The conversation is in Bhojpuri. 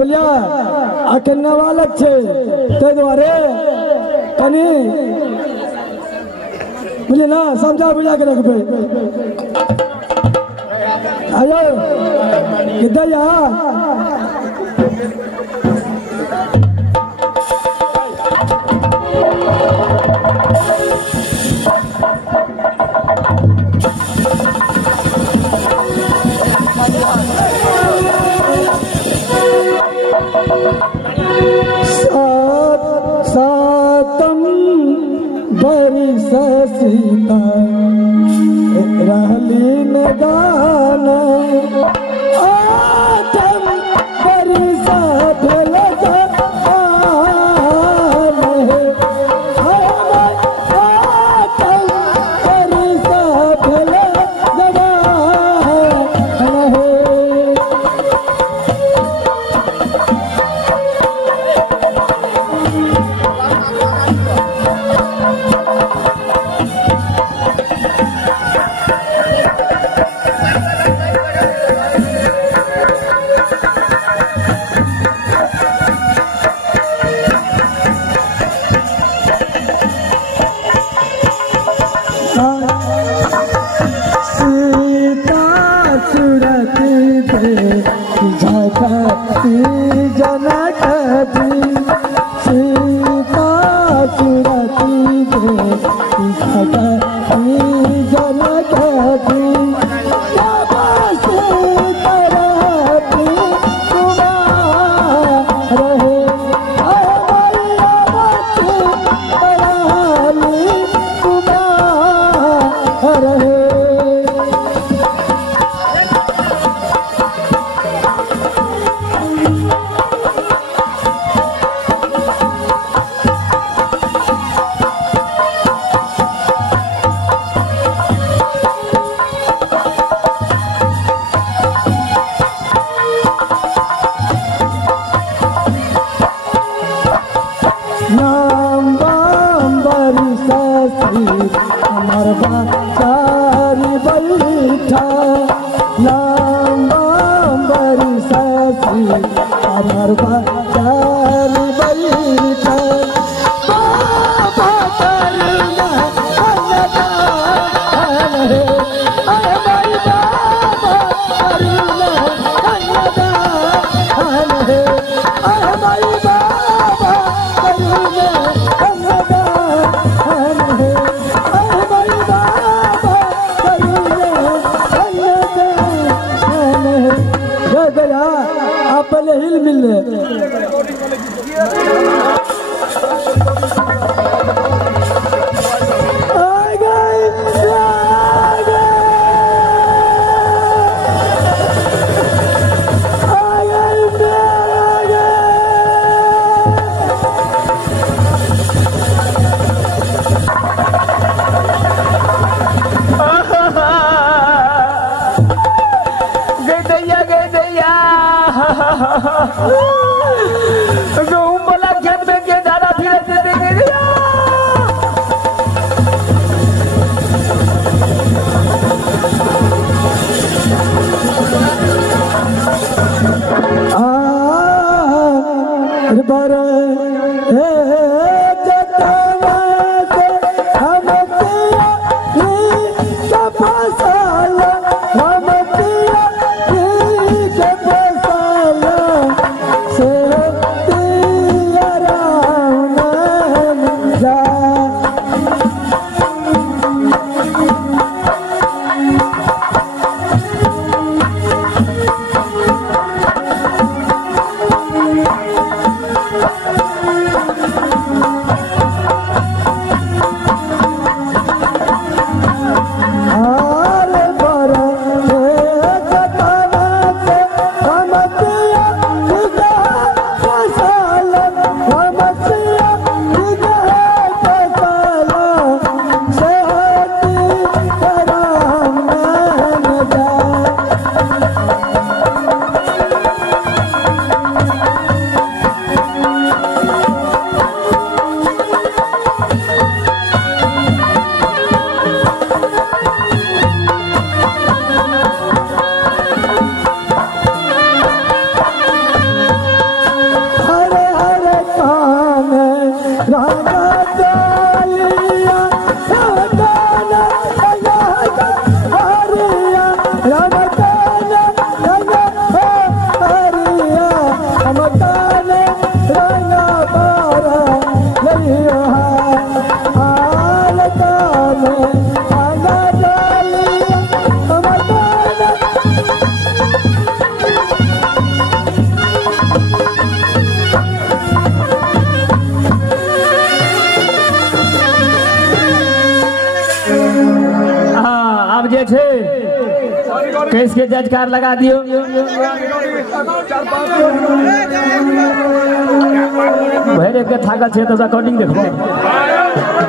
बोलिया आके नाबालक छे ते द्वारे कनी बोले ना समझा बुझा के रखबे आयो किधर या सातम बरिस सीता रहली न गाना आठम बरिस भेल चारी बैठा लांबरी सासी अमर चारी बैठा बाबा करुणा अन्नदान है अरे भाई बाबा करुणा अन्नदान है अरे भाई बाबा करुणा अन्नदान है आप पहले हिल मिल बोला खेत में के दादा फिर जे छे केस के जज कार लगा दियो भैरव के थाकल छे तो रिकॉर्डिंग देखो